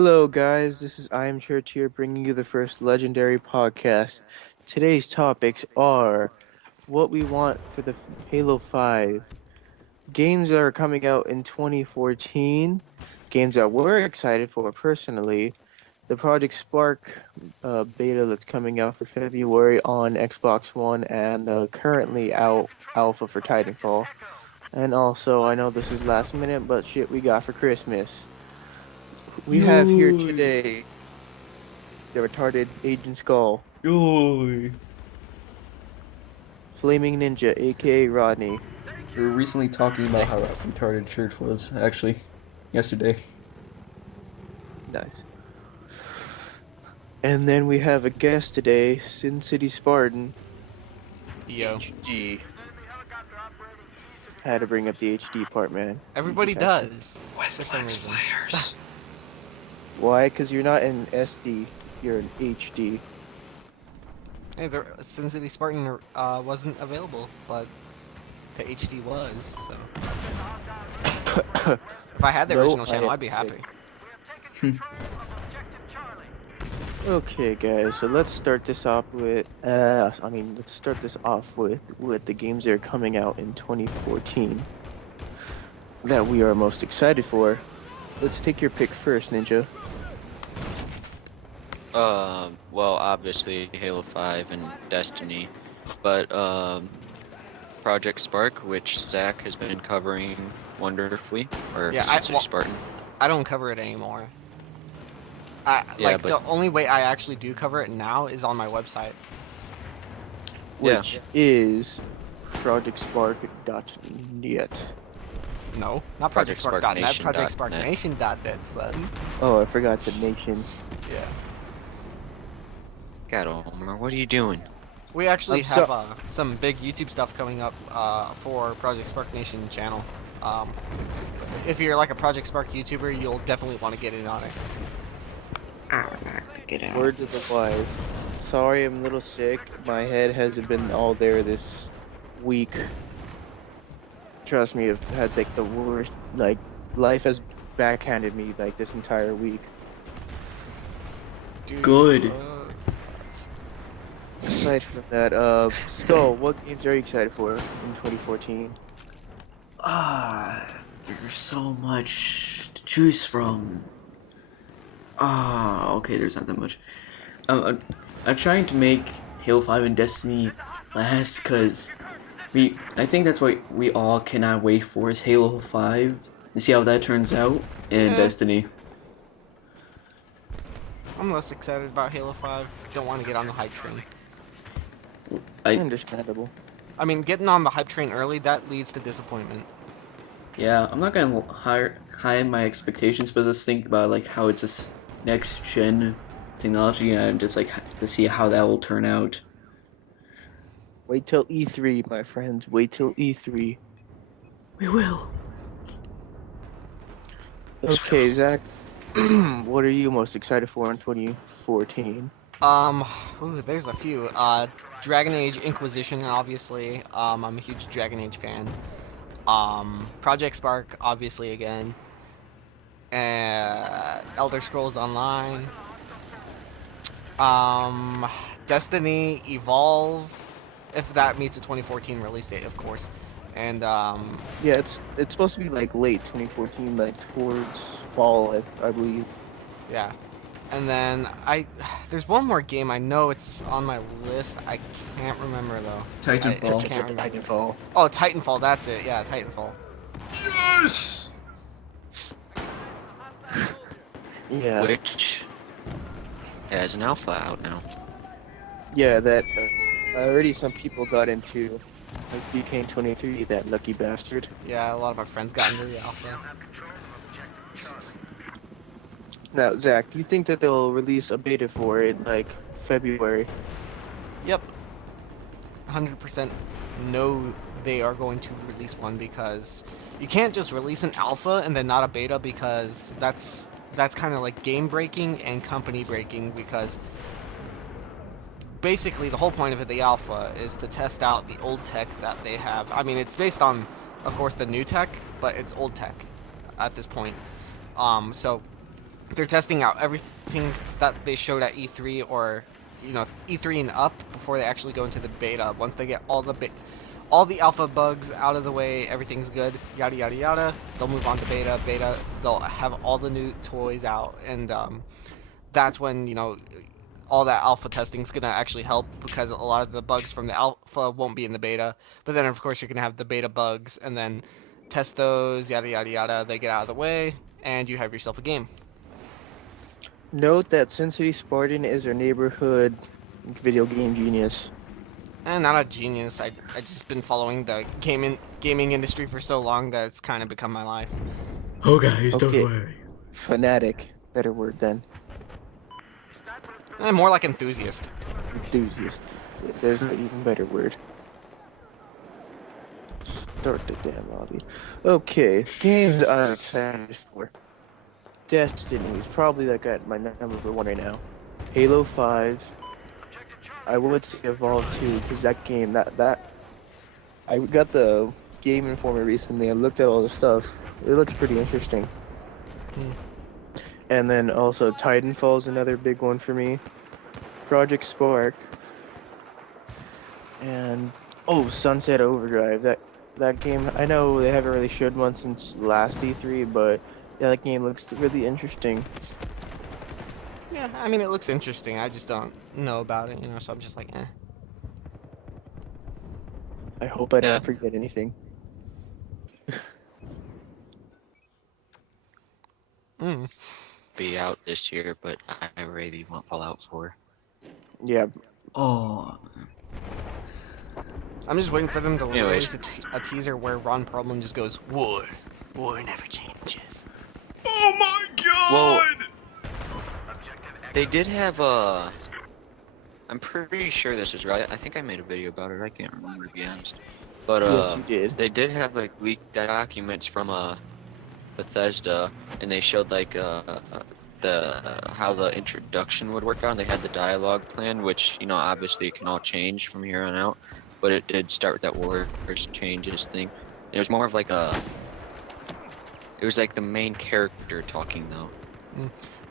Hello, guys. This is I Am Church here, bringing you the first legendary podcast. Today's topics are what we want for the Halo 5, games that are coming out in 2014, games that we're excited for personally, the Project Spark beta that's coming out for February on Xbox One, and the currently out alpha for Titanfall. And also, I know this is last minute, but shit we got for Christmas. We have here Yoy, today the retarded Agent Skull, yoy. Flaming Ninja, aka Rodney. We were recently talking about how retarded church was, actually, yesterday. Nice. And then we have a guest today, Sin City Spartan. Yo. HD. Had to bring up the HD part, man. Everybody You just have to. does. For some reason. Why? Because you're not in SD, you're in HD. Hey, the SinCity Spartan wasn't available, but the HD was, so. If I had the No, original I channel, have I'd be to happy. Okay, guys, so let's start this off with, let's start this off with the games that are coming out in 2014 that we are most excited for. Let's take your pick first, Ninja. Well, obviously Halo 5 and Destiny, but Project Spark, which Zach has been covering wonderfully, or Yeah, City Spartan. I don't cover it anymore. Yeah, the only way I actually do cover it now is on my website. Yeah. Which is projectspark.net. No, not Project ProjectSpark.net, SparkNation.net. ProjectSparkNation.net, son. Oh, I forgot the nation. Yeah. God, Omar, what are you doing? We actually I'm have some big YouTube stuff coming up for Project Spark Nation channel. If you're like a Project Spark YouTuber, you'll definitely want to get in on it. Word of the wise. Sorry, I'm a little sick. My head hasn't been all there this week. Trust me, I've had like the worst. Like, life has backhanded me like this entire week. Dude, Good. Aside from that, Skull, what games are you excited for in 2014? There's so much to choose from. Okay, there's not that much. I'm trying to make Halo 5 and Destiny last, cause I think that's what we all cannot wait for is Halo 5 and see how that turns out, and Yeah. Destiny. I'm less excited about Halo 5. Don't want to get on the hype train. Understandable. I mean, getting on the hype train early, that leads to disappointment. Yeah, I'm not gonna high my expectations, but just think about like how it's this next gen technology, and I'm just like to see how that will turn out. Wait till E3, my friends. Wait till E3. We will. Okay, Zach. What are you most excited for in 2014? There's a few. Dragon Age Inquisition, obviously. I'm a huge Dragon Age fan. Project Spark, obviously, again. Elder Scrolls Online. Destiny Evolve, if that meets a 2014 release date, of course. And, Yeah, it's supposed to be like late 2014, like towards fall, I believe. yeah. And then there's one more game. I know it's on my list. I can't remember though. I just Titanfall. can't remember. Titanfall. Oh, Titanfall. That's it. Yeah, Titanfall. Yes. Yeah, Which has an alpha out now. yeah. That already some people got into, like BK23, that lucky bastard. Yeah, a lot of our friends got into the alpha. Now, Zach, do you think that they'll release a beta for it like February? Yep. 100% know they are going to release one, because you can't just release an alpha and then not a beta, because that's kind of like game breaking and company breaking, because basically the whole point of the alpha is to test out the old tech that they have. I mean, it's based on, of course, the new tech, but it's old tech at this point. So they're testing out everything that they showed at E3 or E3 and up before they actually go into the beta. Once they get all the alpha bugs out of the way, everything's good, yada yada yada, they'll move on to beta. They'll have all the new toys out, and that's when all that alpha testing is going to actually help, because a lot of the bugs from the alpha won't be in the beta. But then, of course, you're going to have the beta bugs, and then test those, yada, yada, yada. They get out of the way, and you have yourself a game. Note that SinCitySpartan is our neighborhood video game genius. And not a genius. I just been following the gaming industry for so long that it's kind of become my life. Oh, guys, Okay. don't worry. Fanatic. Better word than More like enthusiast. enthusiast. There's an even better word. Start the damn lobby. Okay, games I'm excited for. Destiny is probably like at my number one right now. Halo 5. I would say Evolve 2, because that game, I got the Game Informer recently. I looked at all the stuff. It looks pretty interesting. And then also Titanfall is another big one for me. Project Spark. And Sunset Overdrive. That game, I know they haven't really showed one since last E3, but yeah, that game looks really interesting. Yeah, I mean, it looks interesting. I just don't know about it, so I'm just like, eh. I hope I don't forget anything. Be out this year, but I really want Fallout 4. Yeah. Oh. I'm just waiting for them to Anyways. release a teaser where Ron Perlman just goes, War never changes. Oh my god! Well, they did have I'm pretty sure this is right. I think I made a video about it. I can't remember, to be honest. But Yes, you did. they did have like leaked documents from Bethesda, and they showed like how the introduction would work out. And they had the dialogue plan, which obviously it can all change from here on out. But it did start with that Warriors changes thing. It was more of like it was like the main character talking though.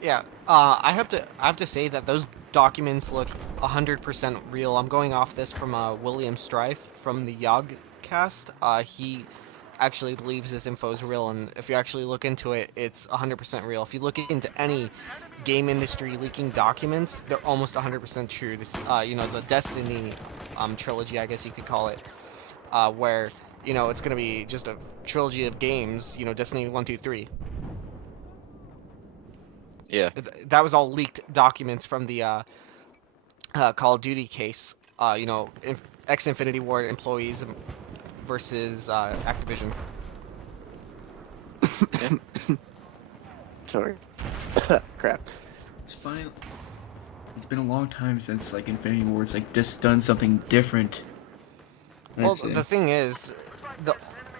Yeah, I have to say that those documents look 100% real. I'm going off this from William Strife from the Yogcast. He actually believes this info is real, and if you actually look into it, it's 100% real. If you look into any game industry leaking documents, they're almost 100% true. This, the Destiny trilogy, I guess you could call it, where it's gonna be just a trilogy of games. Destiny 1, 2, 3. Yeah. That was all leaked documents from the Call of Duty case. Ex-Infinity Ward employees versus Activision. Sorry. Crap. It's fine. It's been a long time since like Infinity Ward's like just done something different. Well, the thing is,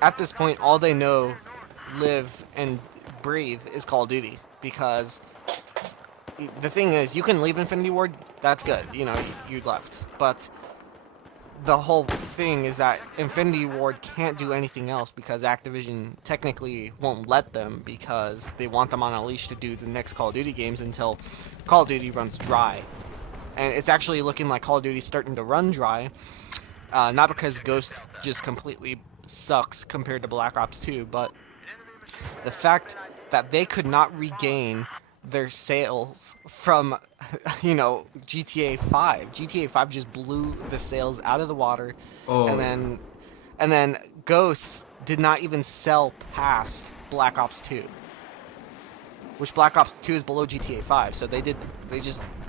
at this point, all they know, live, and breathe is Call of Duty. Because the thing is, you can leave Infinity Ward, that's good. You left. But the whole thing is that Infinity Ward can't do anything else because Activision technically won't let them, because they want them on a leash to do the next Call of Duty games until Call of Duty runs dry. And it's actually looking like Call of Duty's starting to run dry. Not because Ghost just completely sucks compared to Black Ops 2, but the fact that they could not regain their sales from, GTA 5. GTA 5 just blew the sales out of the water, and then Ghosts did not even sell past Black Ops 2, which Black Ops 2 is below GTA 5. So they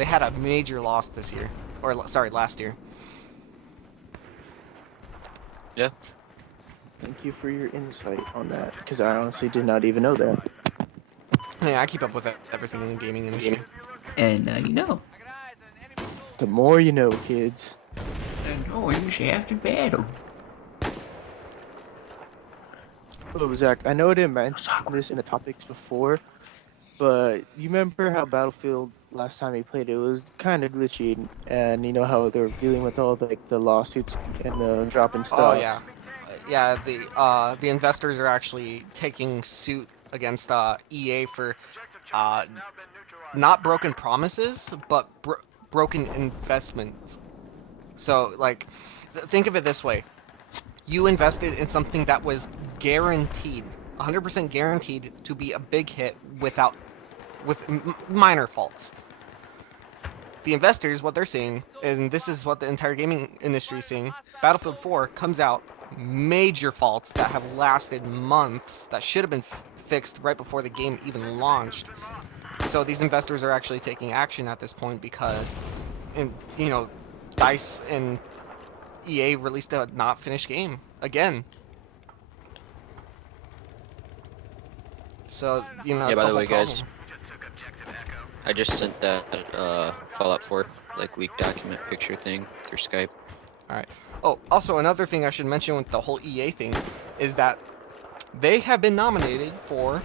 had a major loss this year, or sorry, last year. Yeah. Thank you for your insight on that, because I honestly did not even know that. Yeah, I keep up with everything in the gaming industry. And now you know. The more you know, kids. And knowing after battle. Oh, Zach, I know I didn't mention this in the topics before, but you remember how Battlefield last time we played it was kind of glitchy, and you know how they were dealing with all the lawsuits and the drop in stocks. Oh yeah, the investors are actually taking suit against EA for uh, not broken promises, but broken investments. So, like, think of it this way. You invested in something that was guaranteed, 100% guaranteed to be a big hit with minor faults. The investors, what they're seeing, and this is what the entire gaming industry is seeing, Battlefield 4 comes out, major faults that have lasted months, that should have been fixed right before the game even launched. So these investors are actually taking action at this point because, DICE and EA released a not finished game again. So, Yeah, that's by the whole way, guys, problem. I just sent that Fallout 4 like leaked document picture thing through Skype. Alright. Oh, also another thing I should mention with the whole EA thing is that they have been nominated for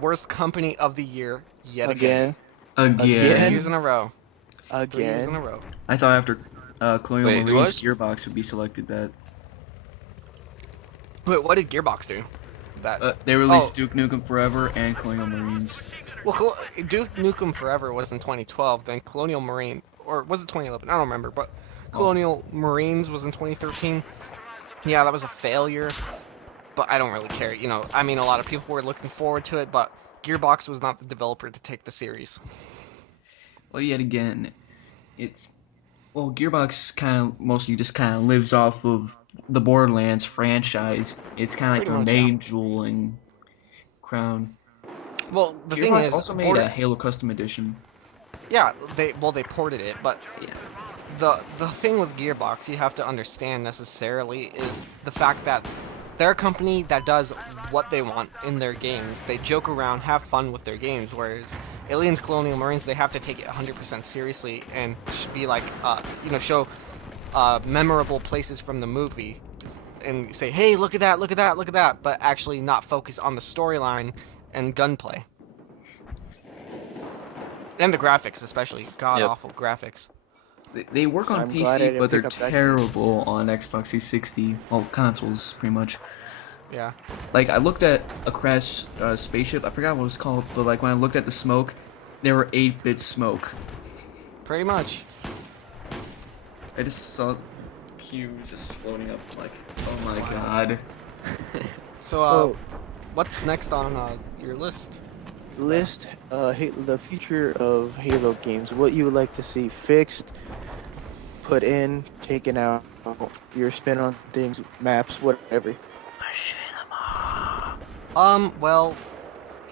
Worst Company of the Year yet again. Again. 3 Again? years in a row. 3 years in Again. a row. I thought after Colonial Wait, who Marines, was? Gearbox would be selected that. But what did Gearbox do? They released Oh. Duke Nukem Forever and Colonial Marines. Well, Duke Nukem Forever was in 2012, then Colonial Marine, or was it 2011? I don't remember, but Colonial Marines was in 2013. Yeah, that was a failure, but I don't really care. I mean, a lot of people were looking forward to it, but Gearbox was not the developer to take the series. Well, yet again, Gearbox mostly just lives off of the Borderlands franchise. It's kind of like Pretty their much, main jewel and crown. Well, the thing Gearbox is, also made a Halo Custom Edition. yeah, they ported it, but Yeah. the thing with Gearbox you have to understand necessarily is the fact that they're a company that does what they want in their games. They joke around, have fun with their games, whereas Aliens Colonial Marines, they have to take it 100% seriously and be like, show memorable places from the movie and say, hey, look at that, look at that, look at that, but actually not focus on the storyline and gunplay. And the graphics, especially. God-awful graphics. They work on I'm glad I PC, didn't but they're pick up that game. terrible on Xbox 360. Well, consoles, pretty much. Yeah. Like, I looked at a crashed spaceship. I forgot what it was called, but like when I looked at the smoke, there were 8-bit smoke. Pretty much. I just saw cubes just floating up. Like, oh my god. So, what's next on your list? List the future of Halo games. What you would like to see fixed, put in, taken out, your spin on things, maps, whatever. Well,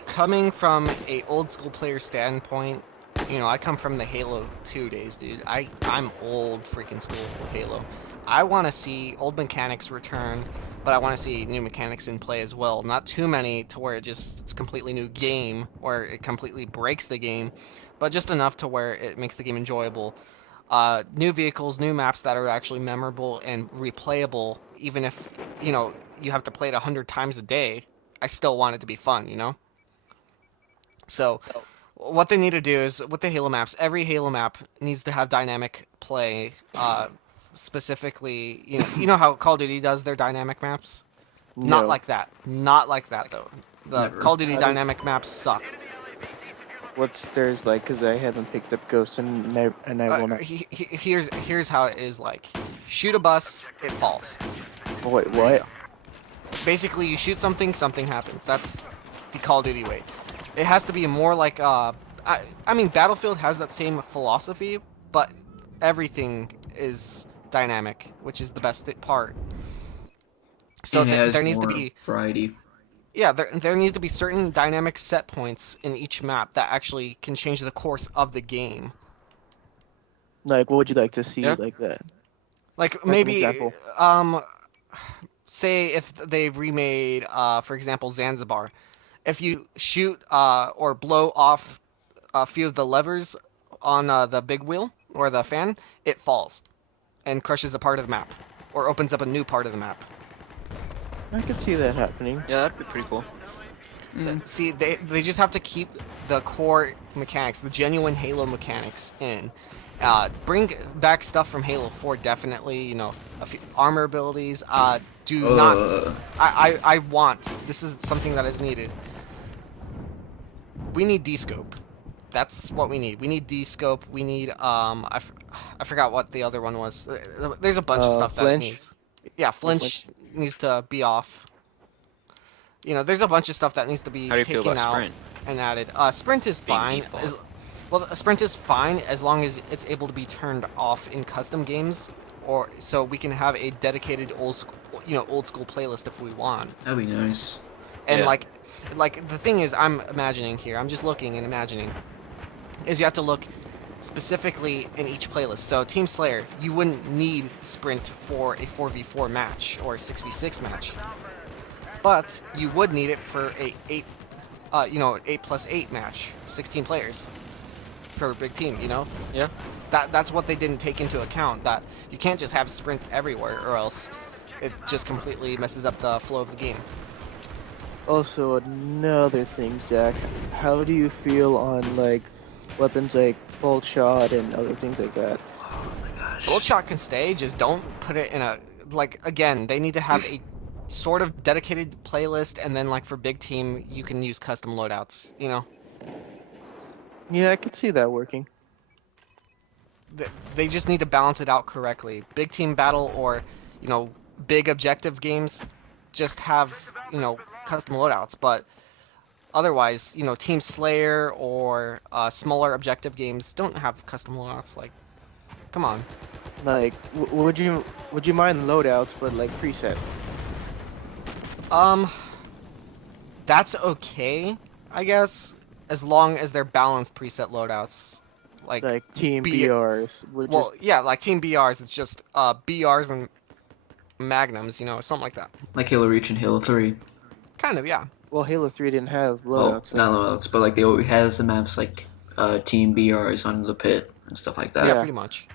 coming from a old school player standpoint, I come from the Halo 2 days, dude. I'm old freaking school with Halo. I want to see old mechanics return, but I want to see new mechanics in play as well. Not too many to where it's a completely new game, or it completely breaks the game, but just enough to where it makes the game enjoyable. New vehicles, new maps that are actually memorable and replayable, even if, you have to play it 100 times a day. I still want it to be fun, So, what they need to do is, with the Halo maps, every Halo map needs to have dynamic play. Specifically, you know how Call of Duty does their dynamic maps? Not No. like that. Not like that, though. The Never. Call of Duty How does- dynamic maps suck. What's theirs like? Because I haven't picked up Ghosts and I will not. Here's how it is like. Shoot a bus, it falls. Oh, wait, what? Basically, you shoot something, something happens. That's the Call of Duty way. It has to be more like, I mean, Battlefield has that same philosophy, but everything is dynamic, which is the best part. So And it has there needs to more be, variety. yeah, there needs to be certain dynamic set points in each map that actually can change the course of the game. Like, what would you like to see Yeah. like that? Like an maybe, example. say if they've remade, for example, Zanzibar. If you shoot or blow off a few of the levers on the big wheel or the fan, it falls and crushes a part of the map or opens up a new part of the map. I could see that happening. Yeah, that'd be pretty cool. See, they just have to keep the core mechanics, the genuine Halo mechanics in. Bring back stuff from Halo 4, definitely. A few armor abilities. Do not. I want. This is something that is needed. we need D-scope. That's what we need. We need D-scope. We need I forgot what the other one was. There's a bunch of stuff that it Flinch. needs. Yeah, flinch needs to be off. You know, there's a bunch of stuff that needs to be How do you feel taken about out sprint? and added. Sprint is Being fine. default. Well, sprint is fine as long as it's able to be turned off in custom games, or so we can have a dedicated old school playlist if we want. That'd be nice. And Yeah. like the thing is, I'm imagining here. I'm just looking and imagining. Is you have to look specifically in each playlist. So Team Slayer, you wouldn't need sprint for a 4v4 match or a 6v6 match, but you would need it for a 8+8 match, 16 players for a big team. You know. Yeah. That's what they didn't take into account. That you can't just have sprint everywhere, or else it just completely messes up the flow of the game. Also, another thing, Zach. How do you feel on like weapons like bolt shot and other things like that? Bolt shot can stay, just don't put it in a again, they need to have a sort of dedicated playlist, and then like for big team you can use custom loadouts, you know. Yeah, I could see that working. They just need to balance it out correctly. Big team battle or, you know, big objective games just have, you know, custom loadouts, but otherwise, you know, Team Slayer or smaller objective games don't have custom loadouts. Like, come on. Like, would you mind loadouts, but like preset? That's okay, I guess, as long as they're balanced preset loadouts. Like Team B- BRs. Well, yeah, like Team BRs, it's just BRs and Magnums, you know, something like that. Like Halo Reach and Halo 3. Kind of, yeah. Well, Halo 3 didn't have Well, loadouts. not loadouts, but like they always has the maps like Team BRs under the pit and stuff like that. Yeah, Yeah. pretty much.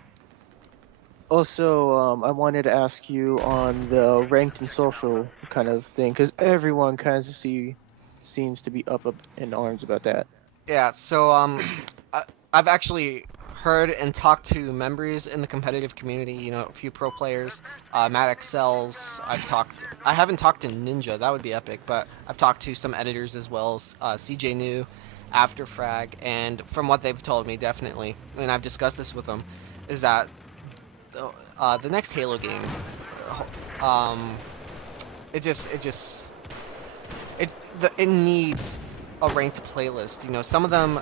Also, I wanted to ask you on the ranked and social kind of thing, because everyone kind of seems to be up in arms about that. Yeah, so I've actually heard and talked to members in the competitive community, you know, a few pro players, Matt Excels. I haven't talked to Ninja, that would be epic, but I've talked to some editors as well, CJ New, Afterfrag, and from what they've told me, definitely, and I've discussed this with them, is that the next Halo game, it needs a ranked playlist. You know, some of them,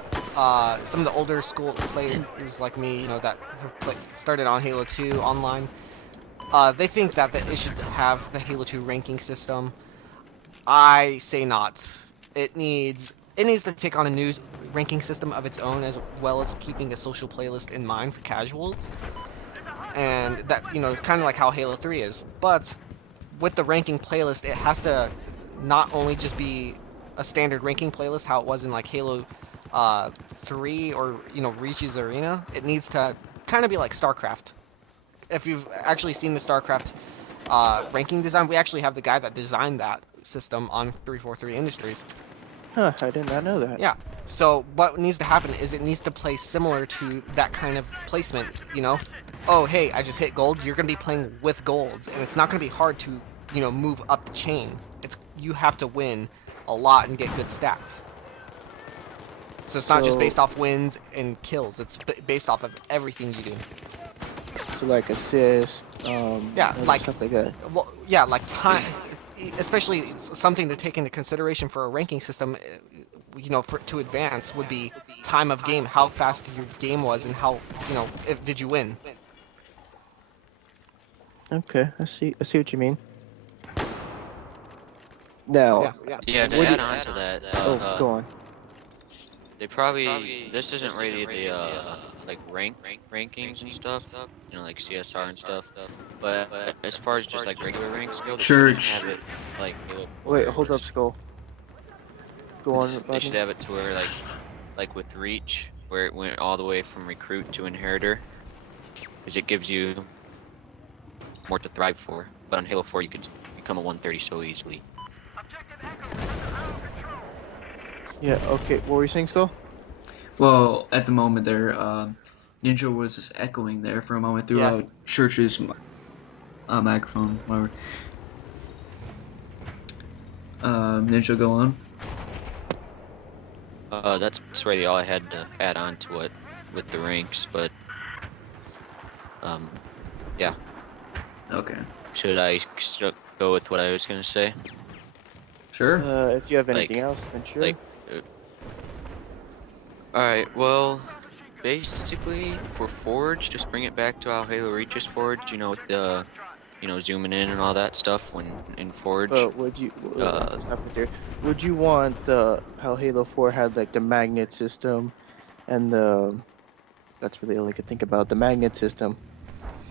some of the older school players like me, you know, that have started on Halo 2 online, they think that it should have the Halo 2 ranking system. I say not. It needs to take on a new ranking system of its own, as well as keeping a social playlist in mind for casual. And that, you know, it's kind of like how Halo 3 is. But with the ranking playlist, it has to not only just be a standard ranking playlist, how it was in like Halo 3 or, you know, Reach's Arena. It needs to kind of be like StarCraft. If you've actually seen the StarCraft ranking design, we actually have the guy that designed that system on 343 Industries. Huh, I did not know that. Yeah. So what needs to happen is it needs to play similar to that kind of placement, you know? Oh, hey, I just hit gold. You're going to be playing with golds, and it's not going to be hard to, you know, move up the chain. You have to win a lot and get good stats. So it's not just based off wins and kills. It's based off of everything you do. So like assist, yeah, like stuff like that. Well, yeah, like time, especially something to take into consideration for a ranking system. You know, to advance would be time of game, how fast your game was, and how, you know, did you win. Okay, I see what you mean. Now, Yeah, to What do add you- on to that, go on. they probably, this isn't really the like rankings and stuff, you know, like CSR and stuff. But as far as just like regular ranks go, they shouldn't Church. have it like Halo 4, Wait, where hold up, it's- Skull. Go on, They Rodney. should have it to where like with Reach, where it went all the way from Recruit to Inheritor, because it gives you more to thrive for. But on Halo 4, you could become a 130 so easily. Yeah, okay. What were you saying, Skull? Well, at the moment there, Ninja was just echoing there for a moment throughout Church's microphone. Whatever. Ninja, go on. That's really all I had to add on to it with the ranks, but yeah. Okay. Should I go with what I was gonna say? Sure. If you have Like, anything else, then sure. like, alright, well, basically, for Forge, just bring it back to how Halo Reach is Forge, you know, with the, zooming in and all that stuff when in Forge. Would you Uh, stop it there? Would you want how Halo 4 had like the magnet system and the that's really all I could think about, the magnet system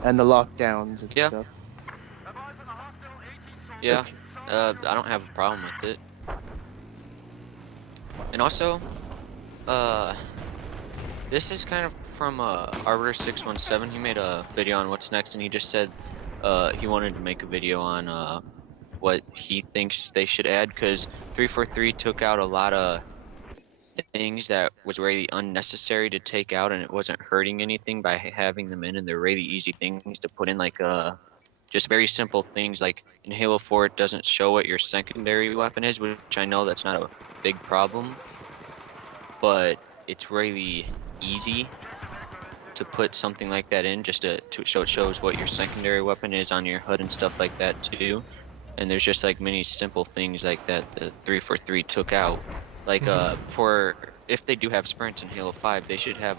and the lockdowns and yeah, stuff. yeah, Okay. I don't have a problem with it. And also, this is kind of from Arbiter617. He made a video on what's next, and he just said he wanted to make a video on what he thinks they should add, because 343 took out a lot of things that was really unnecessary to take out, and it wasn't hurting anything by having them in, and they're really easy things to put in, like just very simple things. Like in Halo 4, it doesn't show what your secondary weapon is, which I know that's not a big problem, but it's really easy to put something like that in, just to show it shows what your secondary weapon is on your HUD and stuff like that too. And there's just like many simple things like that the 343 took out. Like for if they do have sprints in Halo 5, they should have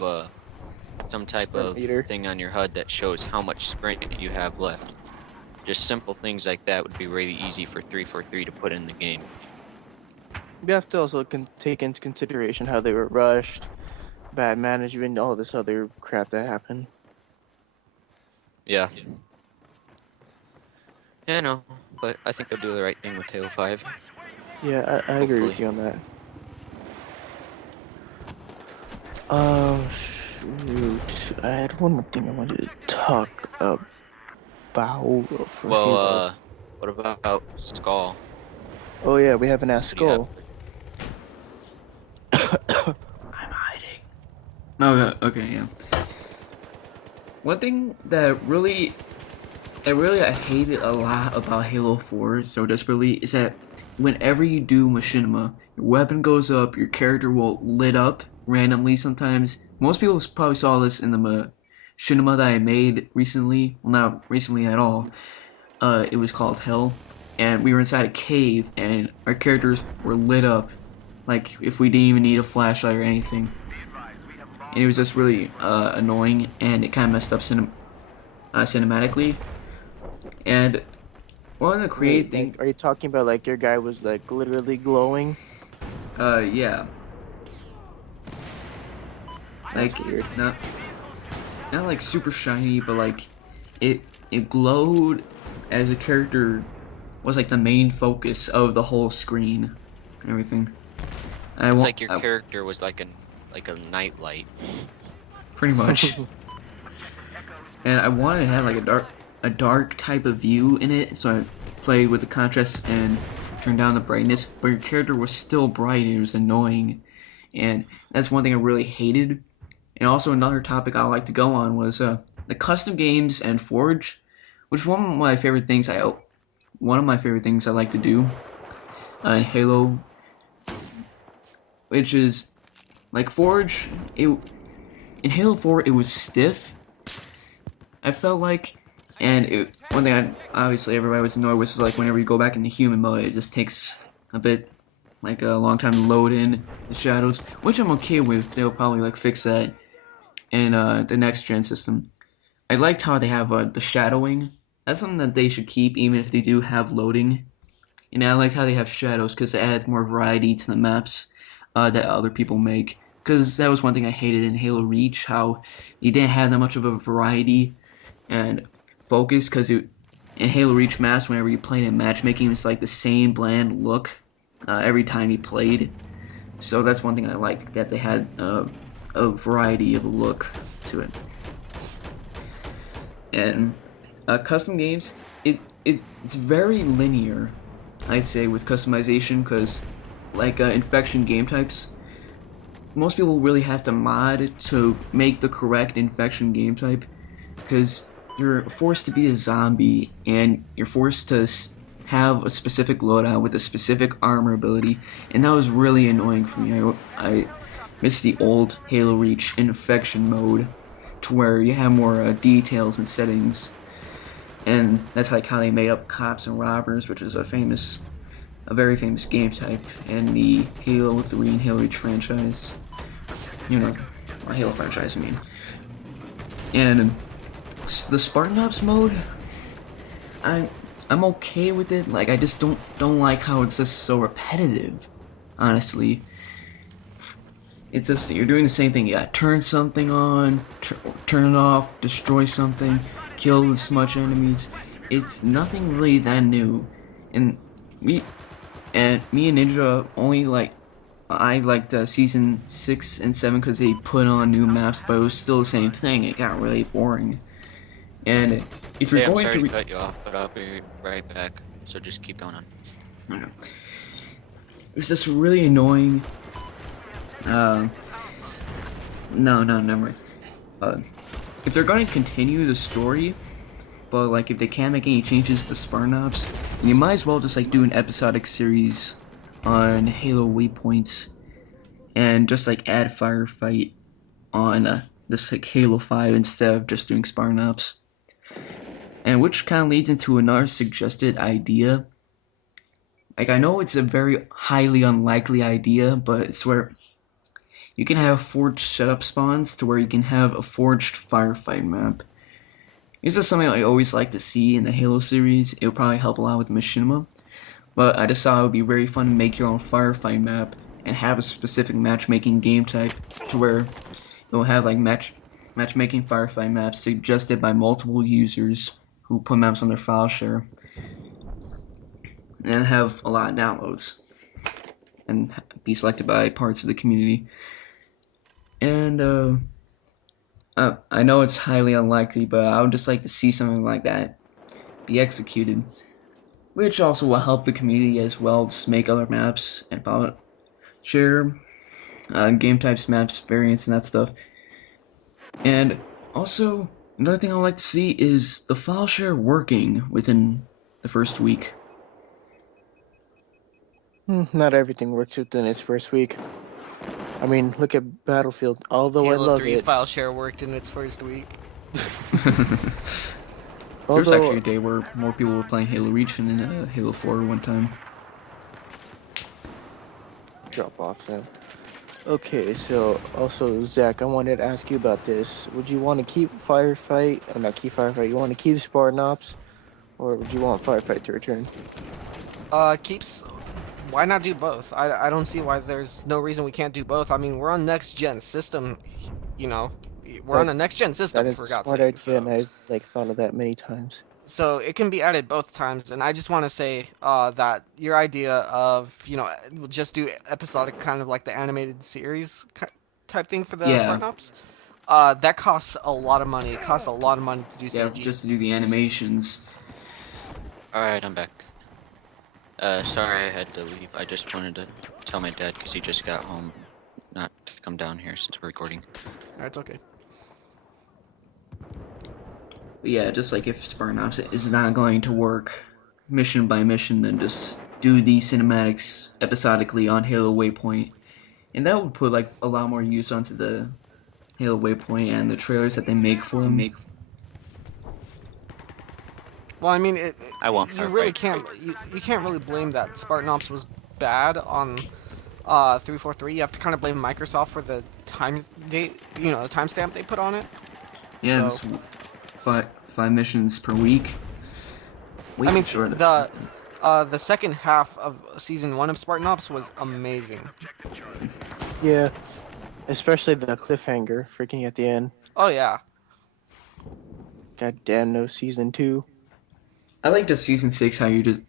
some type Sprint of meter. thing on your HUD that shows how much sprint you have left. Just simple things like that would be really easy for 343 to put in the game. We have to also take into consideration how they were rushed, bad management, all this other crap that happened. Yeah. Yeah, no, but I think they'll do the right thing with Halo 5. Yeah, I agree with you on that. Shoot. I had one more thing I wanted to talk about. For Halo. What about Skull? Oh yeah, we haven't asked Yeah. Skull. I'm hiding. Okay, yeah. One thing that really I hated a lot about Halo 4 so desperately is that whenever you do machinima, your weapon goes up, your character will lit up randomly sometimes. Most people probably saw this in the machinima that I made recently. Well, not recently at all. It was called Hell, and we were inside a cave, and our characters were lit up, like if we didn't even need a flashlight or anything. And it was just really annoying, and it kind of messed up cinematically. And one of the creative things, Are you talking about like your guy was like literally glowing? yeah, like weird. not like super shiny, but like it glowed as a character was like the main focus of the whole screen and everything. It's like your character was like a nightlight. Pretty much. And I wanted to have like a dark type of view in it, so I played with the contrast and turned down the brightness, but your character was still bright and it was annoying. And that's one thing I really hated. And also another topic I like to go on was the custom games and Forge, which is one of my favorite things I like to do in Halo, which is like Forge. In Halo 4 it was stiff, I felt like, and one thing obviously everybody was annoyed with was like whenever you go back into human mode, it just takes a long time to load in the shadows, which I'm okay with. They'll probably like fix that in the next gen system. I liked how they have the shadowing. That's something that they should keep even if they do have loading. And I like how they have shadows because it adds more variety to the maps that other people make. Because that was one thing I hated in Halo Reach, how you didn't have that much of a variety and focus. Because in Halo Reach maps, whenever you played in matchmaking, it's like the same bland look every time you played. So that's one thing I liked, that they had a variety of a look to it. And custom games, it's very linear, I'd say, with customization, because like infection game types, most people really have to mod to make the correct infection game type, because you're forced to be a zombie and you're forced to have a specific loadout with a specific armor ability, and that was really annoying for me. I miss the old Halo Reach infection mode, to where you have more details and settings, and that's like how they made up cops and robbers, which is a very famous game type in the Halo 3 and Halo Reach franchise. You know, Halo franchise, I mean. And the Spartan Ops mode, I'm okay with it. Like, I just don't like how it's just so repetitive. Honestly, it's just you're doing the same thing. You gotta turn something on, turn it off, destroy something, kill this much enemies. It's nothing really that new. And me and Ninja only I liked season 6 and 7 because they put on new maps, but it was still the same thing. It got really boring. And if you're Hey, I'm going sorry to to cut you off, but I'll be right back. So just keep going on. okay. It's just really annoying. No, never mind. If they're going to continue the story, but like if they can't make any changes to Spartan Ops, then you might as well just like do an episodic series on Halo Waypoints, and just like add Firefight on this like Halo 5 instead of just doing Spartan Ops. And which kind of leads into another suggested idea. Like, I know it's a very highly unlikely idea, but it's where you can have forged setup spawns to where you can have a forged firefight map. This is something I always like to see in the Halo series. It would probably help a lot with Machinima. But I just thought it would be very fun to make your own firefight map and have a specific matchmaking game type to where it will have like matchmaking firefight maps suggested by multiple users who put maps on their file share, and have a lot of downloads and be selected by parts of the community. And I know it's highly unlikely, but I would just like to see something like that be executed, which also will help the community as well to make other maps and share game types, maps, variants, and that stuff. And also, another thing I would like to see is the file share working within the first week. Not everything works within its first week. I mean, look at Battlefield. Although Halo I love 3's it, file share worked in its first week. There was although actually a day where more people were playing Halo Reach than in Halo 4 one time. drop off then. Okay, so also Zach, I wanted to ask you about this. Would you want to keep Firefight, or not keep Firefight? You want to keep Spartan Ops, or would you want Firefight to return? Keeps. Why not do both? I don't see why there's no reason we can't do both. I mean, we're on next gen system, you know. We're on a next gen system, That is for a God's smart sake. idea, So. and I've thought of that many times. So it can be added both times, and I just want to say that your idea of just do episodic, kind of like the animated series type thing for the Spartan Ops, that costs a lot of money. It costs a lot of money to do Yeah, CG. just to do the animations. Alright, I'm back. Sorry I had to leave. I just wanted to tell my dad because he just got home not to come down here since we're recording. It's okay. But yeah, just like if Spartan Ops is not going to work mission by mission, then just do the cinematics episodically on Halo Waypoint. And that would put like a lot more use onto the Halo Waypoint and the trailers that they make for them. Well, I mean, I want you really Firefight. can't. You can't really blame that Spartan Ops was bad on 343. You have to kind of blame Microsoft for the the timestamp they put on it. Yeah, So- it's five missions per week. I mean, the second half of season 1 of Spartan Ops was amazing. Yeah, especially the cliffhanger, freaking at the end. Oh yeah. God damn, no season 2. I like the season 6 how you just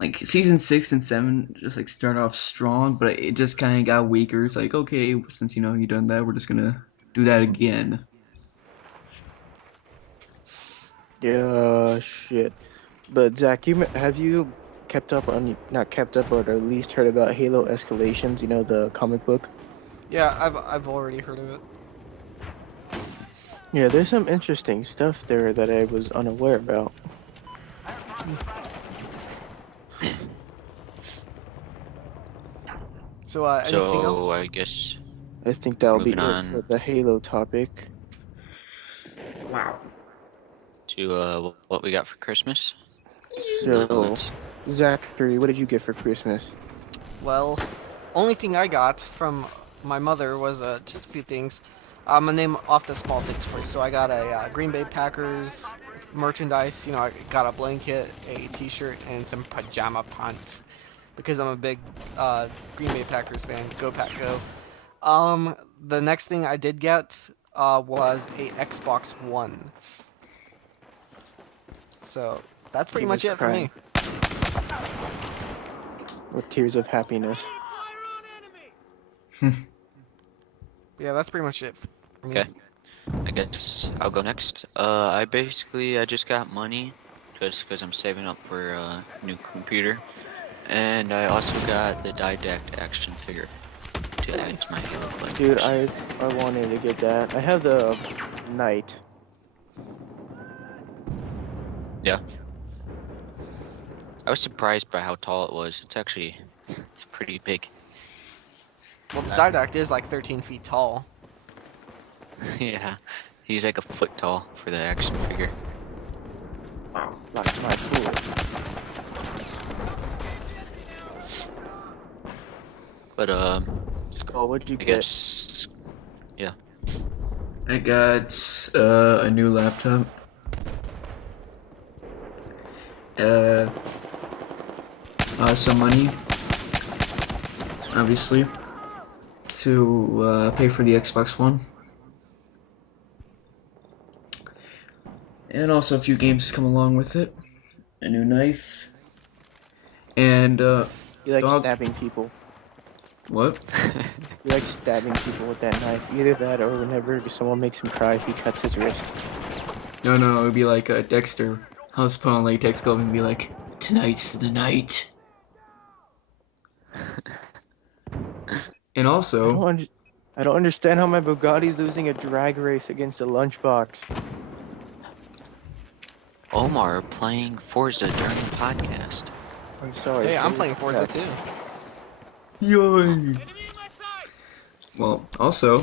like season 6 and 7 just like start off strong, but it just kind of got weaker. It's like, okay, since you done that, we're just gonna do that again. Yeah, shit. But Zach, have you kept up on, not kept up, but at least heard about Halo Escalations? You know, the comic book. Yeah, I've already heard of it. Yeah, there's some interesting stuff there that I was unaware about. So anything else? So I guess I think that'll be moving it for on the Halo topic. Wow. to what we got for Christmas. So, Let's Zachary, what did you get for Christmas? Well, only thing I got from my mother was just a few things. I'm gonna name off the small things first. So I got a Green Bay Packers merchandise. You know, I got a blanket, a T-shirt, and some pajama pants because I'm a big Green Bay Packers fan. Go Pack Go! The next thing I did get was a Xbox One. So that's pretty He much was it for me. With tears of happiness. Yeah, that's pretty much it for me. Okay. I guess I'll go next. I just got money just because I'm saving up for a new computer, and I also got the Didact action figure to add to my Halo collection. Dude, I wanted to get that. I have the Knight. Yeah. I was surprised by how tall it was. It's pretty big. Well, the Didact is like 13 feet tall. Yeah. He's like a foot tall for the action figure. Wow, like my pool. But Skull, what'd you I get? guess yeah. I got a new laptop. Some money, obviously, to pay for the Xbox One. And also a few games come along with it. A new knife. And, You like dog... stabbing people. What? You like stabbing people with that knife. Either that or whenever someone makes him cry, he cuts his wrist. No, it would be like Dexter. I was put on latex glove and be like, tonight's the night. And also... I don't understand how my Bugatti's losing a drag race against a lunchbox. Omar playing Forza during the podcast. I'm sorry. Hey, I'm so playing it's Forza Zach. too. Yay! Well, also,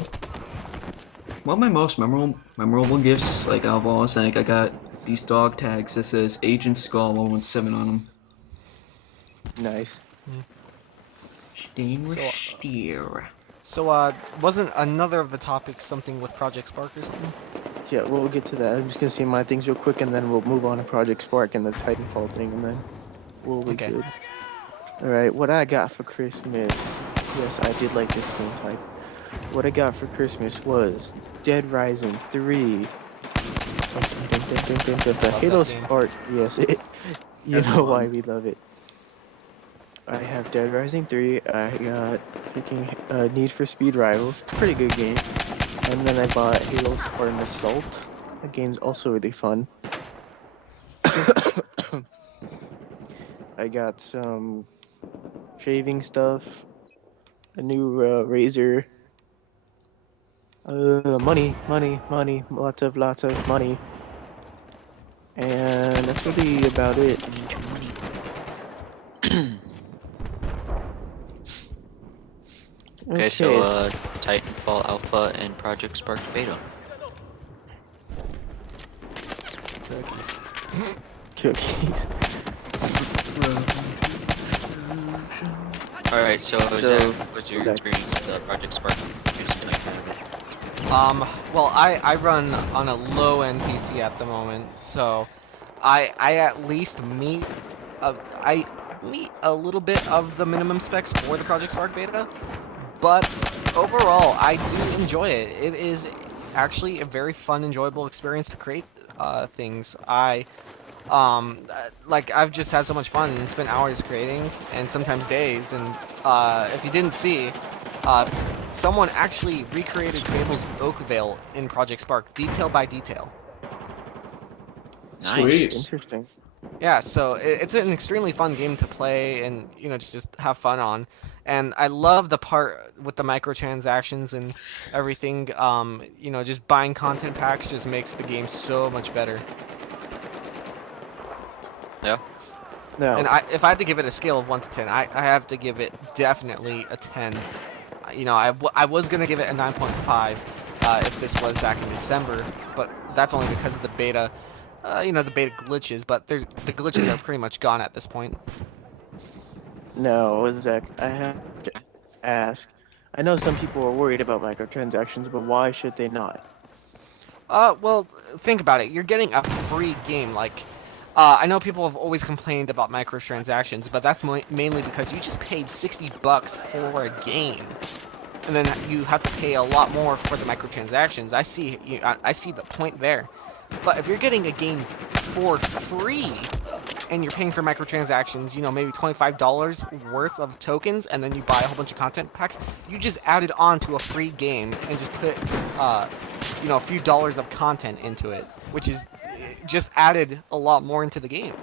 one of my most memorable gifts, like out of all, I got these dog tags that says Agent Skull 117 on them. Nice. So, wasn't another of the topics something with Project Spark or something? Yeah, we'll get to that. I'm just gonna see my things real quick, and then we'll move on to Project Spark and the Titanfall thing, and then we'll be Okay. good. All right, what I got for Christmas? Yes, I did like this game type. What I got for Christmas was Dead Rising 3. The Halo that game. Spark. Yes, you know why we love it. I have Dead Rising 3. I got picking Need for Speed Rivals. It's a pretty good game. And then I bought Halo Spartan Assault. That game's also really fun. I got some shaving stuff, a new razor, money, lots of money, and that's really about it. Okay, so Titanfall Alpha and Project Spark Beta. Cookies. Alright, so Zach, what's your experience with Project Spark? Well, I run on a low-end PC at the moment, so I at least meet a little bit of the minimum specs for the Project Spark Beta, but overall, I do enjoy it. It is actually a very fun, enjoyable experience to create things. I've just had so much fun and spent hours creating, and sometimes days, and if you didn't see, someone actually recreated Fable's Oakvale in Project Spark, detail by detail. Nice. Sweet. Interesting. Yeah, so it's an extremely fun game to play and, you know, just have fun on. And I love the part with the microtransactions and everything. You know, just buying content packs just makes the game so much better. Yeah. No. And if I had to give it a scale of 1 to 10, I have to give it definitely a 10. You know, I was gonna give it a 9.5 if this was back in December, but that's only because of the beta. You know, the beta glitches, but the glitches are pretty much gone at this point. No, Zach, I have to ask. I know some people are worried about microtransactions, but why should they not? Well, think about it. You're getting a free game. Like, I know people have always complained about microtransactions, but that's mainly because you just paid $60 for a game, and then you have to pay a lot more for the microtransactions. I see the point there. But if you're getting a game for free, and you're paying for microtransactions, you know, maybe $25 worth of tokens, and then you buy a whole bunch of content packs, you just added on to a free game and just put, you know, a few dollars of content into it, which is just added a lot more into the game.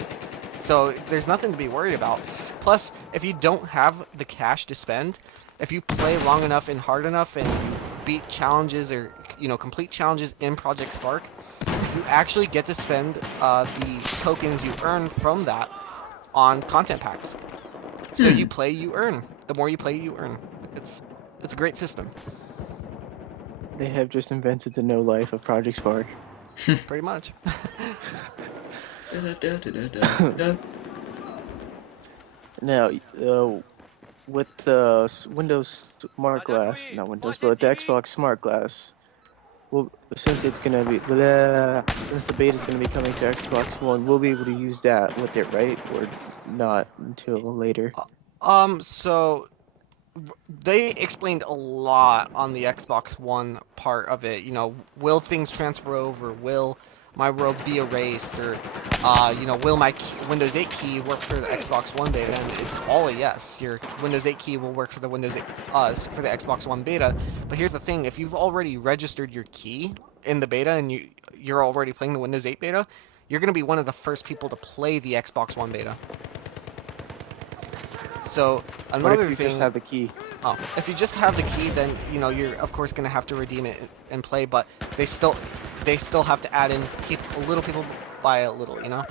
So there's nothing to be worried about. Plus, if you don't have the cash to spend, if you play long enough and hard enough and you beat challenges or, you know, complete challenges in Project Spark, you actually get to spend the tokens you earn from that on content packs. So you play, you earn. The more you play, you earn. It's a great system. They have just invented the no life of Project Spark. Pretty much. Now, with the Windows Smart Glass, not Windows, but the Xbox Smart Glass, well, since it's gonna be, since the beta is gonna be coming to Xbox One, we'll be able to use that with it, right? Or not until later. So they explained a lot on the Xbox One part of it. You know, will things transfer over? Will my worlds be erased? Or, you know, will my Windows 8 key work for the Xbox One beta? And it's all a yes. Your Windows 8 key will work for the Windows 8, for the Xbox One beta. But here's the thing: if you've already registered your key in the beta and you're already playing the Windows 8 beta, you're gonna be one of the first people to play the Xbox One beta. So another What if you thing, just have the key? oh, if you just have the key, then you know you're of course gonna have to redeem it and play, but they still have to add in little people by a little, you know,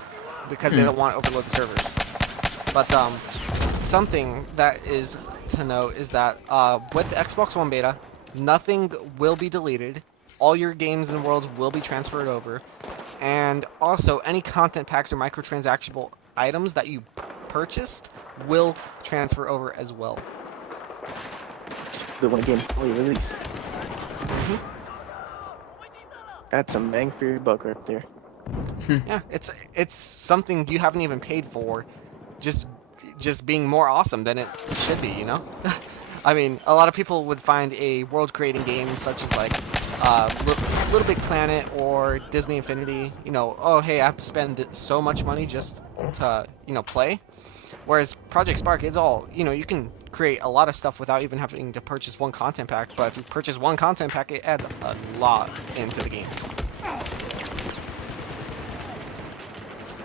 because they don't want to overload the servers. But something that is to note is that with the Xbox One beta, nothing will be deleted. All your games and worlds will be transferred over, and also any content packs or microtransactional items that you purchased will transfer over as well. The one game fully released. That's a bang for your buck right there. Yeah, it's something you haven't even paid for, just being more awesome than it should be, you know? I mean, a lot of people would find a world-creating game such as like Little Big Planet or Disney Infinity, you know, oh hey, I have to spend so much money just to, you know, play. Whereas Project Spark, it's all, you know, you can create a lot of stuff without even having to purchase one content pack, but if you purchase one content pack, it adds a lot into the game.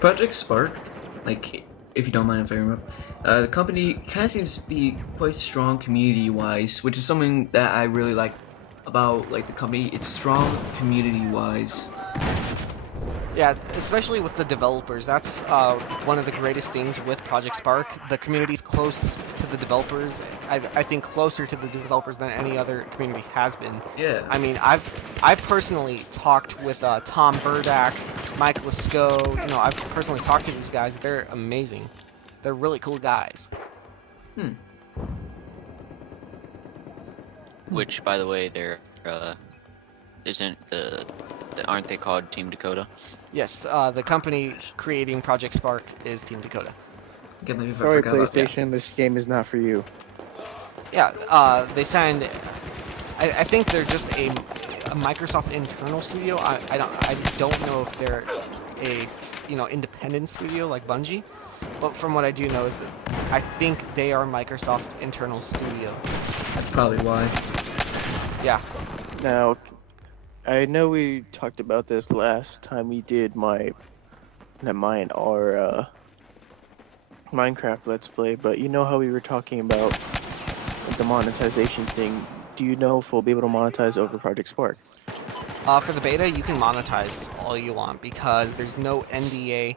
Project Spark, like, if you don't mind if I remember, the company kind of seems to be quite strong community-wise, which is something that I really like about, like, the company. It's strong community-wise. Yeah, especially with the developers. That's one of the greatest things with Project Spark. The community's close to the developers. I think closer to the developers than any other community has been. Yeah. I mean, I've personally talked with Tom Burdak, Mike Lasco. You know, I've personally talked to these guys. They're amazing. They're really cool guys. Which, by the way, they're aren't they called Team Dakota? Yes, the company creating Project Spark is Team Dakota. Again, maybe if I Sorry, forgot about that. PlayStation, this game is not for you. Yeah, they signed. I think they're just a Microsoft internal studio. I don't know if they're a, you know, independent studio like Bungie, but from what I do know is that I think they are Microsoft internal studio. That's probably why. Yeah. Now, I know we talked about this last time we did our Minecraft Let's Play, but you know how we were talking about the monetization thing. Do you know if we'll be able to monetize over Project Spark? For the beta, you can monetize all you want because there's no NDA.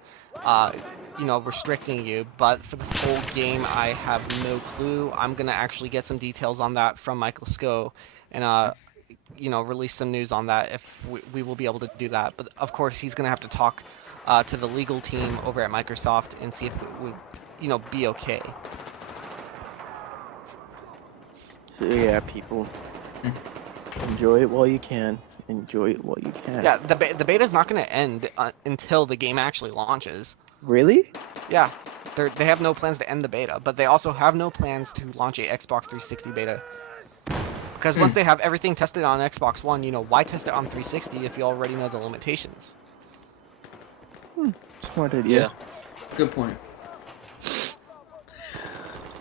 restricting you, but for the full game, I have no clue. I'm gonna actually get some details on that from Michael Sco, and release some news on that if we will be able to do that. But of course, he's gonna have to talk to the legal team over at Microsoft and see if it would, be okay. So yeah, people, enjoy it while you can. Enjoy it while you can. Yeah, the beta's not gonna end until the game actually launches. Really? Yeah, they have no plans to end the beta, but they also have no plans to launch a Xbox 360 beta. Because once they have everything tested on Xbox One, why test it on 360 if you already know the limitations? Smart idea. Good point.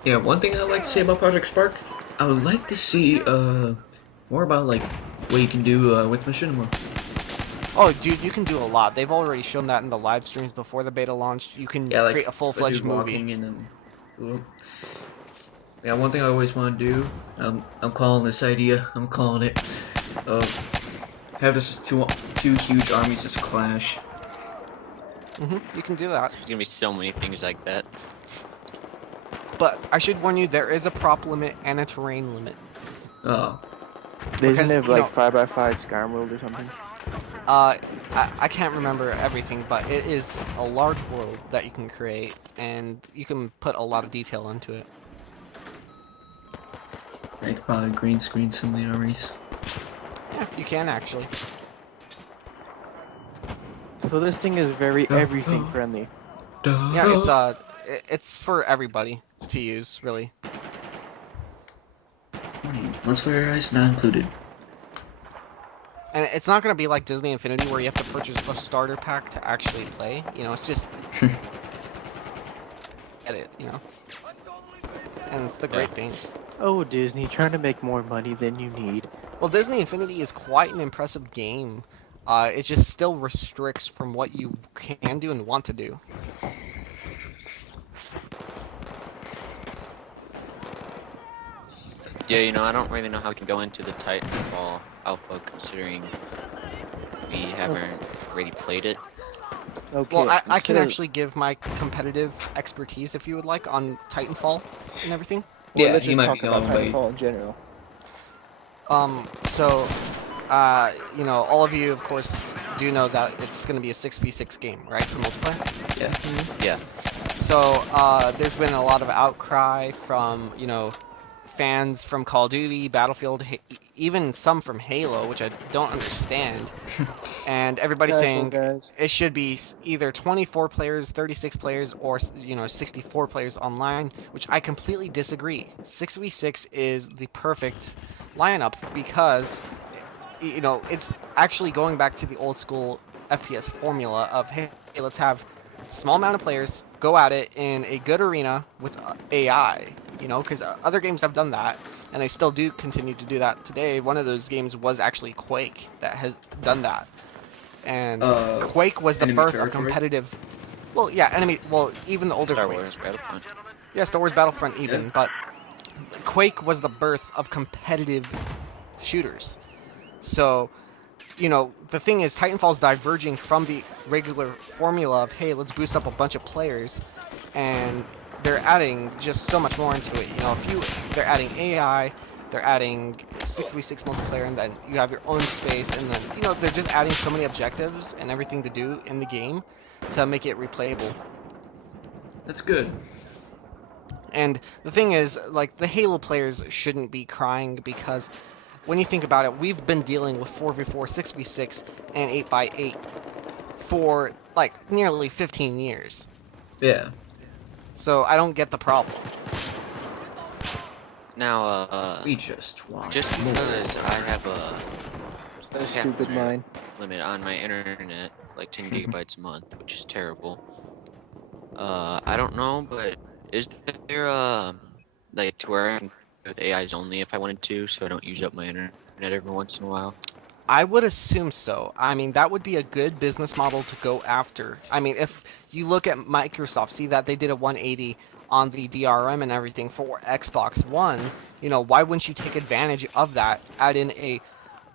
Yeah, one thing I'd like to say about Project Spark, I would like to see more about like what you can do with machinima. Oh, dude, you can do a lot. They've already shown that in the live streams before the beta launched. You can create a full-fledged movie. Yeah, one thing I always want to do, I'm calling this idea, I'm calling it, have this two huge armies just clash. You can do that. There's gonna be so many things like that. But I should warn you, there is a prop limit and a terrain limit. Isn't Because, it like 5x5 Skyrim World or something? I can't remember everything, but it is a large world that you can create, and you can put a lot of detail into it. I could probably green screen some of the armies. Yeah, you can actually. So this thing is very everything friendly. Yeah, it's for everybody to use, really. Once for your eyes, not included. And it's not going to be like Disney Infinity where you have to purchase a starter pack to actually play. It's just get it, And it's the great thing. Oh, Disney, trying to make more money than you need. Well, Disney Infinity is quite an impressive game. It just still restricts from what you can do and want to do. Yeah, I don't really know how we can go into the TitanFall Alpha considering we haven't really played it. Okay. Well, I can actually give my competitive expertise if you would like on Titanfall and everything. Well, Yeah, let's he just might talk be about on way. Titanfall in general. So, all of you, of course, do know that it's going to be a 6v6 game, right, for multiplayer? Yeah. So, there's been a lot of outcry from, fans from Call of Duty, Battlefield, even some from Halo, which I don't understand. And everybody's saying it should be either 24 players, 36 players, or 64 players online, which I completely disagree. 6v6 is the perfect lineup because it's actually going back to the old school FPS formula of, hey, let's have small amount of players go at it in a good arena with AI, because other games have done that, and they still do continue to do that today. One of those games was actually Quake that has done that, and Quake was the birth of competitive. Well, yeah, even the older Star Quakes. Wars Battlefront. Yeah, Star Wars Battlefront even, but Quake was the birth of competitive shooters. So, the thing is, Titanfall's diverging from the regular formula of, hey, let's boost up a bunch of players, and they're adding just so much more into it. They're adding AI, they're adding 6v6 multiplayer, and then you have your own space, and then, they're just adding so many objectives and everything to do in the game to make it replayable. That's good. And the thing is, like, the Halo players shouldn't be crying because when you think about it, we've been dealing with 4v4, 6v6, and 8x8 for, like, nearly 15 years. Yeah. So I don't get the problem. Now, We just want just because I have a A stupid mind. limit on my internet, like 10 gigabytes a month, which is terrible. I don't know, but is there like to where I can with AIs only if I wanted to, so I don't use up my internet every once in a while? I would assume so. I mean, that would be a good business model to go after. I mean, if you look at Microsoft, see that they did a 180 on the DRM and everything for Xbox One, why wouldn't you take advantage of that, add in a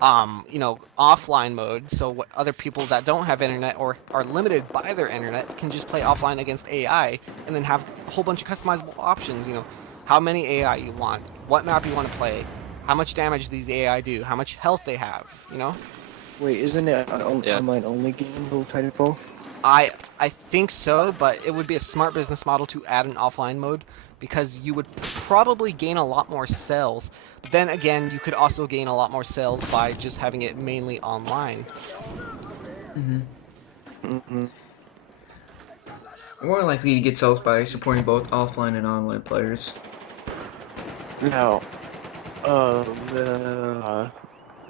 offline mode, so what other people that don't have internet or are limited by their internet can just play offline against AI, and then have a whole bunch of customizable options. How many AI you want, what map you want to play, how much damage these AI do, how much health they have. Wait, isn't it an Yeah. online only game, Little Titanfall? I think so, but it would be a smart business model to add an offline mode, because you would probably gain a lot more sales. But then again, you could also gain a lot more sales by just having it mainly online. Mm-hmm. More likely to get sales by supporting both offline and online players. Now,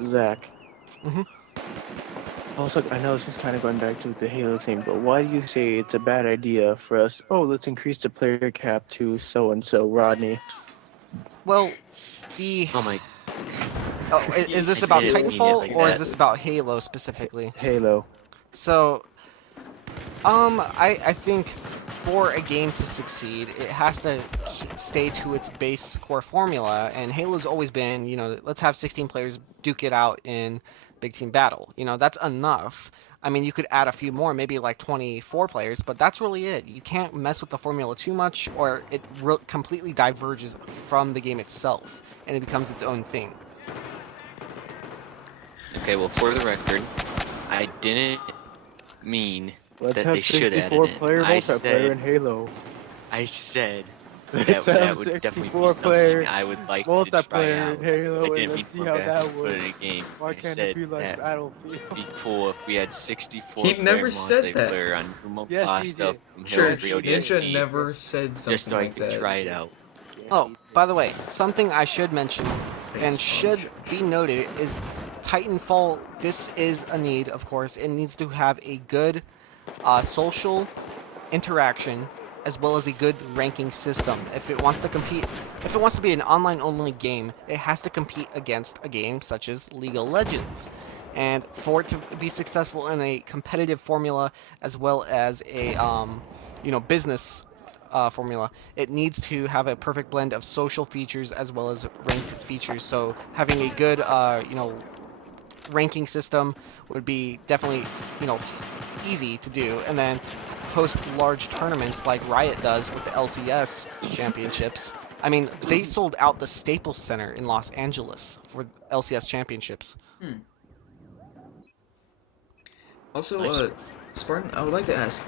Zach. hmm Also, I know this is kind of going back to the Halo thing, but why do you say it's a bad idea for us? Oh, let's increase the player cap to so and so, Rodney. Well, the Oh my. is this I about didn't mean it Titanfall, like or is that. this about Halo specifically? Halo. So, I think for a game to succeed, it has to stay to its base core formula, and Halo's always been, let's have 16 players duke it out in big team battle. That's enough. I mean, you could add a few more, maybe like 24 players, but that's really it. You can't mess with the formula too much, or it completely diverges from the game itself, and it becomes its own thing. Okay, well, for the record, I didn't mean Let's that have they should add 64 it in. player I multiplayer in said, Halo. I said Let's that have would definitely be 64 something player I would like to try multiplayer out. in Halo, I and didn't mean let's see for how guys that to put it in works. a game. Why I can't said it be like that Battlefield? would be cool if we had 64 He player never said that. multiplayer on Rumo Yes, he Pasta did. from Sure, Halo Yes, 3 he did. Ninja ODST, never said something just so I like could that. try it out. Yes, Oh, he did. by the way, something I should mention and should be noted is Titanfall. This is a need, of course. It needs to have a good social interaction, as well as a good ranking system. If it wants to compete, if it wants to be an online-only game, it has to compete against a game such as League of Legends. And for it to be successful in a competitive formula, as well as a business formula, it needs to have a perfect blend of social features as well as ranked features. So having a good ranking system would be definitely easy to do, and then host large tournaments like Riot does with the LCS championships. I mean, they sold out the Staples Center in Los Angeles for LCS championships. Also, Nice. Spartan, I would like to ask,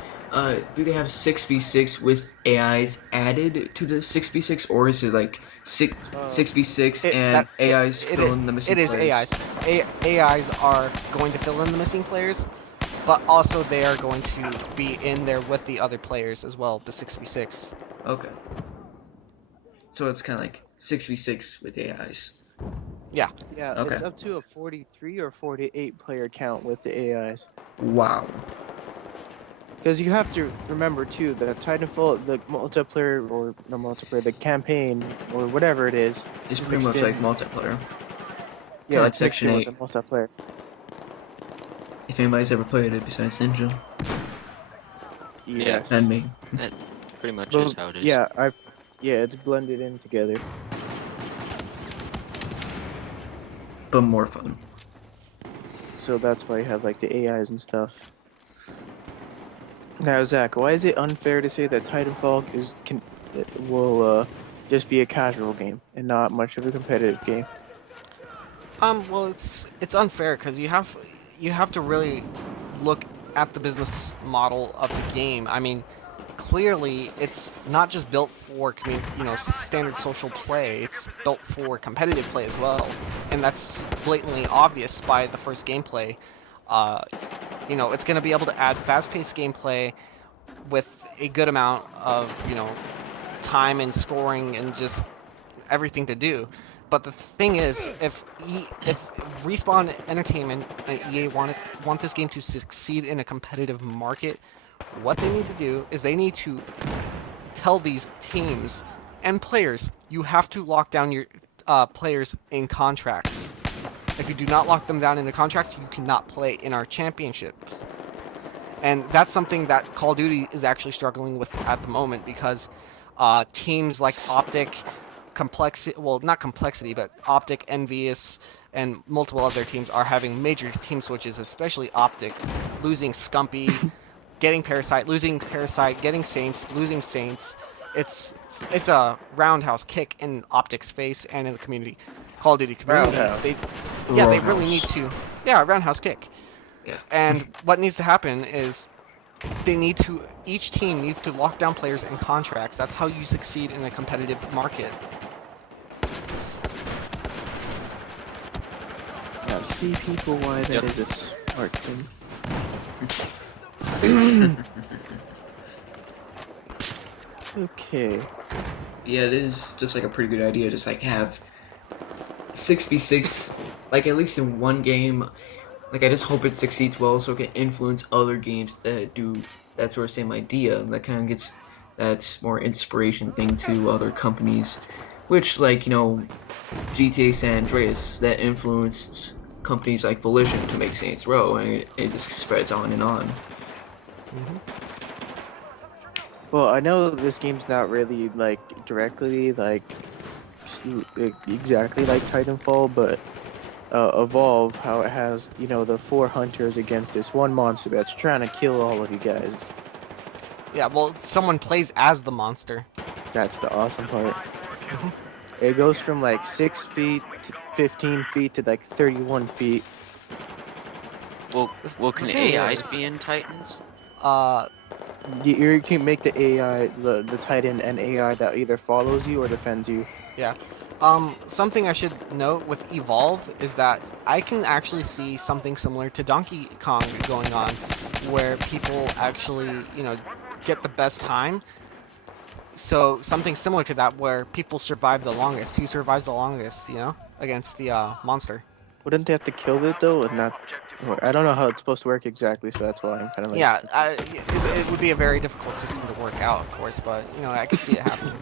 do they have 6v6 with AIs added to the 6v6, or is it like 6v6 and AIs fill in the missing It is players? AIs. AIs are going to fill in the missing players, but also they are going to be in there with the other players as well, the 6v6. Okay. So it's kind of like 6v6 with AIs. Yeah. Yeah, Okay. it's up to a 43 or 48 player count with the AIs. Wow. Because you have to remember too that Titanfall, the multiplayer or no multiplayer, the campaign or whatever it is, It's pretty much mixed in. like multiplayer. Yeah, like it's mixed Section in 8. with the multiplayer. If anybody's ever played it besides Ninja Yes. and me. That pretty much But, is how it is. yeah, it's blended in together. But more fun. So that's why you have like the AIs and stuff. Now, Zach, why is it unfair to say that Titanfall will just be a casual game and not much of a competitive game? Well, it's unfair because you have to really look at the business model of the game. I mean, clearly it's not just built for standard social play. It's built for competitive play as well, and that's blatantly obvious by the first gameplay. It's going to be able to add fast-paced gameplay with a good amount of time and scoring and just everything to do. But the thing is, if Respawn Entertainment and EA want this game to succeed in a competitive market, what they need to do is they need to tell these teams and players, you have to lock down your players in contracts. If you do not lock them down in a contract, you cannot play in our championships. And that's something that Call of Duty is actually struggling with at the moment, because teams like Optic, not Complexity, but Optic, Envious, and multiple other teams are having major team switches, especially Optic, losing Scumpy, getting Parasite, losing Parasite, getting Saints, losing Saints. It's a roundhouse kick in Optic's face and in the community, Call of Duty community. Roundhouse. They really Roundhouse. need to, yeah, roundhouse kick. Yeah. And what needs to happen is each team needs to lock down players and contracts. That's how you succeed in a competitive market. Now, see people why that Yep. is a smart thing. Okay. Yeah, it is just like a pretty good idea. Just like have 6v6, like at least in one game. Like I just hope it succeeds well, so it can influence other games that do that sort of same idea. And that kind of gets that more inspiration thing to other companies, which like GTA San Andreas that influenced companies like Volition to make Saints Row, and it just spreads on and on. Well, I know this game's not really like directly like exactly like Titanfall, but Evolve, how it has the 4 hunters against this one monster that's trying to kill all of you guys. Yeah, well, someone plays as the monster. That's the awesome part. It goes from like 6 feet to 15 feet to like 31 feet. Well, can The thing AIs is- be in Titans? You can make the AI, the Titan, an AI that either follows you or defends you. Something I should note with Evolve is that I can actually see something similar to Donkey Kong going on, where people actually, get the best time. So something similar to that, where people survive the longest. Who survives the longest, against the monster. Wouldn't they have to kill it though, and not? Or, I don't know how it's supposed to work exactly, so that's why I'm kind of like. Yeah, it would be a very difficult system to work out, of course, but I could see it happening.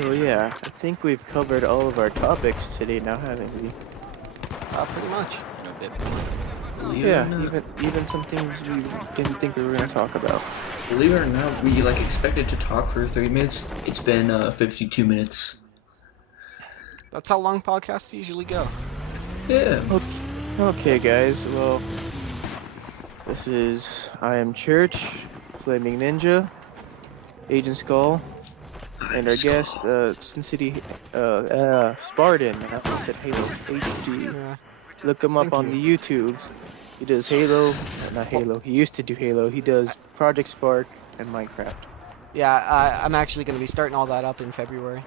So yeah, I think we've covered all of our topics today now, haven't we? Pretty much. No, bit. Believe it Yeah, or not- even some things we didn't think we were gonna talk about. Believe it or not, we like expected to talk for 30 minutes. It's been 52 minutes. That's how long podcasts usually go. Yeah. Okay, guys. Well, this is I Am Church, Flaming Ninja, Agent Skull, and our guest, SinCity Spartan. I almost said Halo HD. Yeah. Look him up Thank on you. the YouTubes. He does Halo, not Halo. He used to do Halo. He does Project Spark and Minecraft. Yeah, I'm actually going to be starting all that up in February.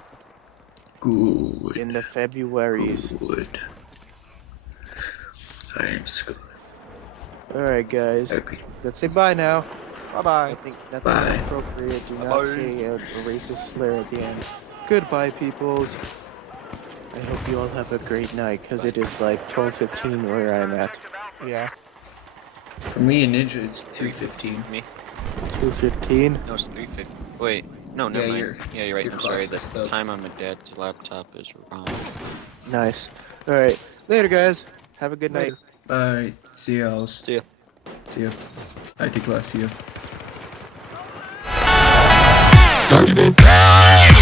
Good. In the Februaries. Good. I am Skull. All right, guys. Okay. Let's say bye now. I Bye-bye. think nothing Bye. is appropriate. Do not Bye. say a racist slur at the end. Goodbye, peoples. I hope you all have a great night, because it is like 12:15 where I'm at. Yeah. For me and Ninja, it's 2:15. 2:15. No, it's 350. Wait, no, never Yeah, mind. Yeah, you're right. your I'm sorry. clock's The messed up. time on my dad's laptop is wrong. Nice. All right. Later, guys. Have a good night. Bye. See y'all. See ya. See ya. I take class. See ya. Don't be proud.